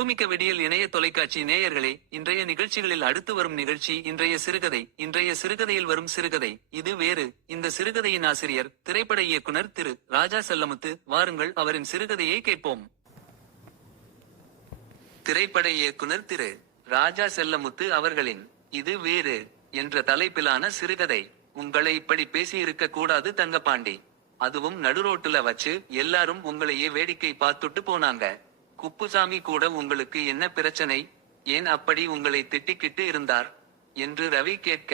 அன்புமிக்க விடியல் இணைய தொலைக்காட்சி நேயர்களே, இன்றைய நிகழ்ச்சிகளில் அடுத்து வரும் நிகழ்ச்சி இன்றைய சிறுகதை. இன்றைய சிறுகதையில் வரும் சிறுகதை இது வேறு. இந்த சிறுகதையின் ஆசிரியர் திரைப்பட இயக்குனர் திரு ராஜா செல்லமுத்து. வாருங்கள் அவரின் சிறுகதையை கேட்போம். திரைப்பட இயக்குனர் திரு ராஜா செல்லமுத்து அவர்களின் இது வேறு என்ற தலைப்பிலான சிறுகதை. உங்களை இப்படி பேசியிருக்க கூடாது தங்கப்பாண்டி. அதுவும் நடுரோட்டுல வச்சு எல்லாரும் உங்களையே வேடிக்கை பார்த்துட்டு போனாங்க. குப்புசாமி கூட உங்களுக்கு என்ன பிரச்சனை, ஏன் அப்படி உங்களை திட்டிக்கிட்டு இருந்தார் என்று ரவி கேட்க,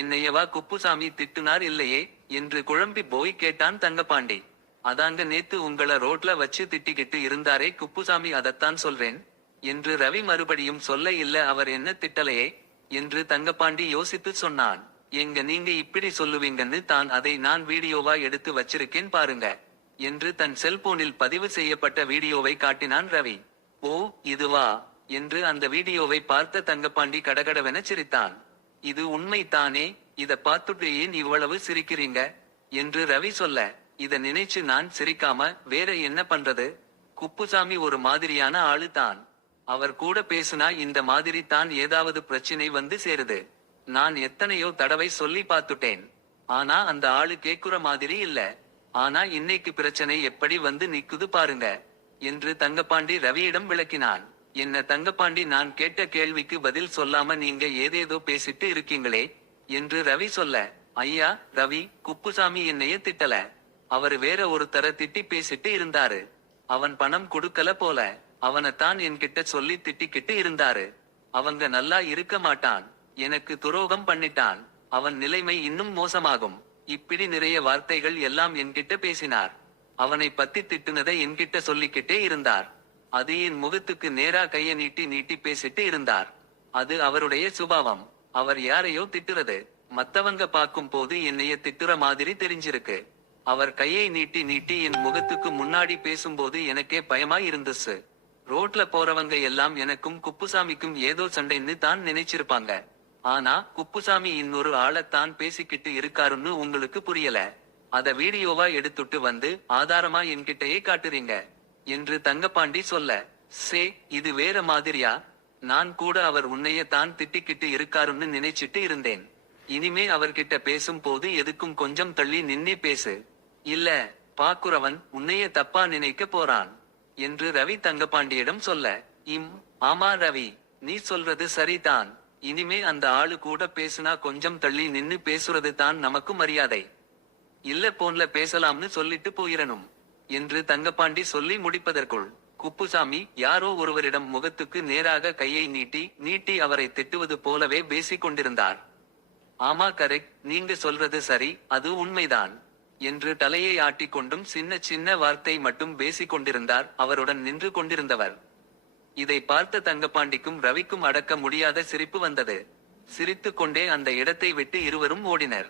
என்னையவா குப்புசாமி திட்டுனார் இல்லையே என்று குழம்பி போய் கேட்டான் தங்கப்பாண்டி. அதாங்க நேத்து உங்கள ரோட்ல வச்சு திட்டிக்கிட்டு இருந்தாரே குப்புசாமி, அதத்தான் சொல்றேன் என்று ரவி மறுபடியும் சொல்ல, இல்ல அவர் என்ன திட்டலையே என்று தங்கப்பாண்டி யோசித்து சொன்னான். எங்க நீங்க இப்படி சொல்லுவீங்கன்னு தான் அதை நான் வீடியோவா எடுத்து வச்சிருக்கேன் பாருங்க என்று தன் செல்போனில் பதிவு செய்யப்பட்ட வீடியோவை காட்டினான் ரவி. ஓ இதுவா என்று அந்த வீடியோவை பார்த்த தங்கப்பாண்டி கடகடவென சிரித்தான். இது உண்மை தானே, இத பார்த்துட்டு ஏன் இவ்வளவு சிரிக்கிறீங்க என்று ரவி சொல்ல, இத நினைச்சு நான் சிரிக்காம வேற என்ன பண்றது, குப்புசாமி ஒரு மாதிரியான ஆளு தான். அவர் கூட பேசுனா இந்த மாதிரி தான் ஏதாவது பிரச்சனை வந்து சேருது. நான் எத்தனையோ தடவை சொல்லி பார்த்துட்டேன், ஆனா அந்த ஆளு கேக்குற மாதிரி இல்ல. ஆனா இன்னைக்கு பிரச்சனை எப்படி வந்து நிக்குது பாருங்க என்று தங்கப்பாண்டி ரவியிடம் விளக்கினான். என்ன தங்கப்பாண்டி, நான் கேட்ட கேள்விக்கு பதில் சொல்லாம நீங்க ஏதேதோ பேசிட்டு இருக்கீங்களே என்று ரவி சொல்ல, ஐயா ரவி, குப்புசாமி என்னைய திட்டல. அவரு வேற ஒருத்தர திட்டி பேசிட்டு இருந்தாரு. அவன் பணம் கொடுக்கல போல, அவனைத்தான் என்கிட்ட சொல்லி திட்டிக்கிட்டு இருந்தாரு. அவங்க நல்லா இருக்க மாட்டான், எனக்கு துரோகம் பண்ணிட்டான், அவன் நிலைமை இன்னும் மோசமாகும், இப்படி நிறைய வார்த்தைகள் எல்லாம் என்கிட்ட பேசினார். அவனை பத்தி திட்டுனதை என்கிட்ட சொல்லிக்கிட்டே இருந்தார். அது என் முகத்துக்கு நேரா கைய நீட்டி நீட்டி பேசிட்டு இருந்தார். அது அவருடைய சுபாவம். அவர் யாரையோ திட்டுறது மத்தவங்க பார்க்கும் போது என்னைய திட்டுற மாதிரி தெரிஞ்சிருக்கு. அவர் கையை நீட்டி நீட்டி என் முகத்துக்கு முன்னாடி பேசும்போது எனக்கே பயமா இருந்துச்சு. ரோட்ல போறவங்க எல்லாம் எனக்கும் குப்புசாமிக்கும் ஏதோ சண்டைன்னு தான் நினைச்சிருப்பாங்க. ஆனா குப்புசாமி இன்னொரு ஆளத்தான் பேசிக்கிட்டு இருக்காருன்னு உங்களுக்கு புரியல. அத வீடியோவா எடுத்துட்டு வந்து ஆதாரமா என்கிட்டயே காட்டுறீங்க என்று தங்கப்பாண்டி சொல்ல, சே இது வேற மாதிரியா, நான் கூட அவர் உன்னைய தான் திட்டிக்கிட்டு இருக்காருன்னு நினைச்சிட்டு இருந்தேன். இனிமே அவர்கிட்ட பேசும் போது எதுக்கும் கொஞ்சம் தள்ளி நின்னே பேசு, இல்ல பாக்குறவன் உன்னைய தப்பா நினைக்க போறான் என்று ரவி தங்கப்பாண்டியிடம் சொல்ல, ஆமா ரவி, நீ சொல்றது சரிதான். இனிமே அந்த ஆளு கூட பேசுனா கொஞ்சம் தள்ளி நின்னு பேசுறது தான் நமக்கு மரியாதை. இல்ல போன்ல பேசலாம்னு சொல்லிட்டு போயிரணும் என்று தங்கப்பாண்டி சொல்லி முடிப்பதற்குள் குப்புசாமி யாரோ ஒருவரிடம் முகத்துக்கு நேராக கையை நீட்டி நீட்டி அவரை திட்டுவது போலவே பேசிக் கொண்டிருந்தார். ஆமா கரெக்ட், நீங்க சொல்றது சரி, அது உண்மைதான் என்று தலையை ஆட்டிக்கொண்டும் சின்ன சின்ன வார்த்தை மட்டும் பேசிக் கொண்டிருந்தார் அவருடன் நின்று கொண்டிருந்தவர். இதை பார்த்த தங்கப்பாண்டிக்கும் ரவிக்கும் அடக்க முடியாத சிரிப்பு வந்தது. சிரித்து கொண்டே அந்த இடத்தை விட்டு இருவரும் ஓடினர்.